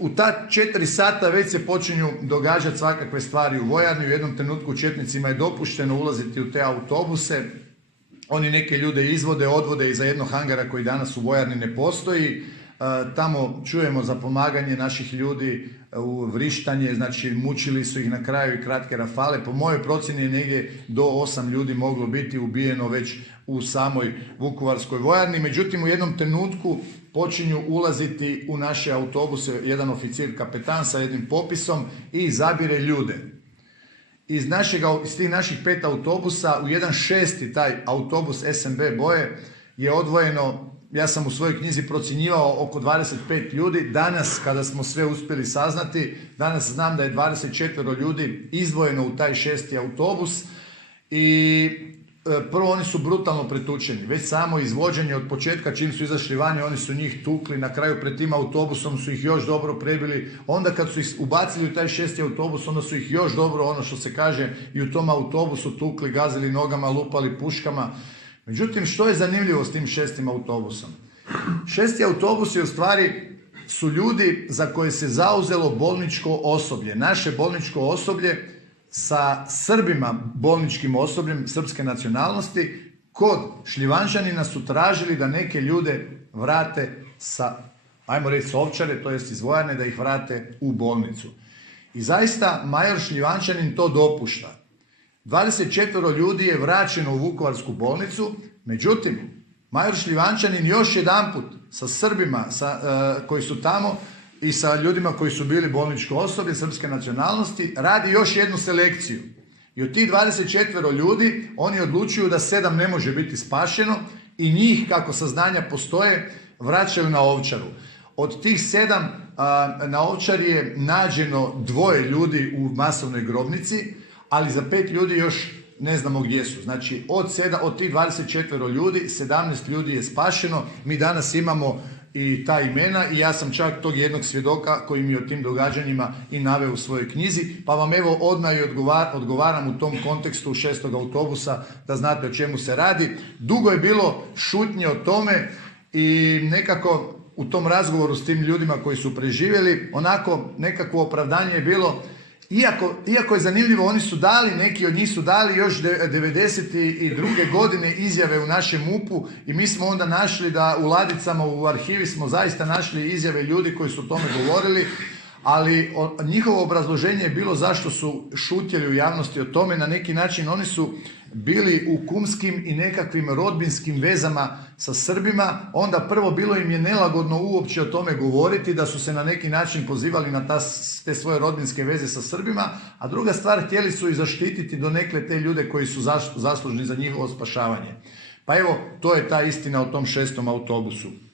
U ta 4 sata već se počinju događati svakakve stvari u vojarni. U jednom trenutku četnicima je dopušteno ulaziti u te autobuse. Oni neke ljude izvode, odvode iza jednog hangara koji danas u vojarni ne postoji. Tamo čujemo za pomaganje naših ljudi u vrištanje, znači mučili su ih na kraju i kratke rafale. Po mojoj procjeni je negdje do 8 ljudi moglo biti ubijeno već u samoj vukovarskoj vojarni. Međutim, u jednom trenutku počinju ulaziti u naše autobuse jedan oficir kapetan sa jednim popisom i zabire ljude. Iz tih naših 5 autobusa u jedan 6. taj autobus SNB boje je odvojeno, ja sam u svojoj knjizi procjenjivao, oko 25 ljudi. Danas, kada smo sve uspjeli saznati, danas znam da je 24 ljudi izdvojeno u taj 6. autobus i prvo oni su brutalno pretučeni. Već samo izvođenje od početka, čim su izašli vanje, oni su njih tukli, na kraju pred tim autobusom su ih još dobro prebili. Onda kad su ih ubacili u taj 6. autobus, onda su ih još dobro, ono što se kaže, i u tom autobusu tukli, gazili nogama, lupali puškama. Međutim, što je zanimljivo s tim 6. autobusom? 6. autobus je u stvari su ljudi za koje se zauzelo bolničko osoblje. Naše bolničko osoblje sa Srbima, bolničkim osobljem srpske nacionalnosti, kod Šljivančanina su tražili da neke ljude vrate sa, ajmo reći, s Ovčare, to jest iz vojarne, da ih vrate u bolnicu. I zaista major Šljivančanin to dopušta. 24 ljudi je vraćeno u vukovarsku bolnicu, međutim, major Šljivančanin još jedanput sa Srbima koji su tamo i sa ljudima koji su bili bolničko osoblje srpske nacionalnosti radi još jednu selekciju. I od tih 24 ljudi oni odlučuju da 7 ne može biti spašeno i njih, kako saznanja postoje, vraćaju na Ovčaru. Od tih 7 na Ovčari je nađeno 2 ljudi u masovnoj grobnici, ali za 5 ljudi još ne znamo gdje su. Znači od tih 24 ljudi, 17 ljudi je spašeno. Mi danas imamo i ta imena i ja sam čak tog jednog svjedoka koji mi o tim događanjima i naveo u svojoj knjizi, pa vam evo odmah i odgovaram u tom kontekstu 6. autobusa da znate o čemu se radi. Dugo je bilo šutnje o tome i nekako u tom razgovoru s tim ljudima koji su preživjeli, onako nekako opravdanje je bilo, iako je zanimljivo, oni su dali, neki od njih su dali još 92. godine izjave u našem MUP-u i mi smo onda našli da u ladicama, u arhivi smo zaista našli izjave ljudi koji su o tome govorili, ali njihovo obrazloženje je bilo zašto su šutjeli u javnosti o tome. Na neki način oni su bili u kumskim i nekakvim rodbinskim vezama sa Srbima, onda prvo bilo im je nelagodno uopće o tome govoriti, da su se na neki način pozivali na te svoje rodbinske veze sa Srbima, a druga stvar, htjeli su i zaštititi donekle te ljude koji su zaslužni za njihovo spašavanje. Pa evo, to je ta istina o tom 6. autobusu.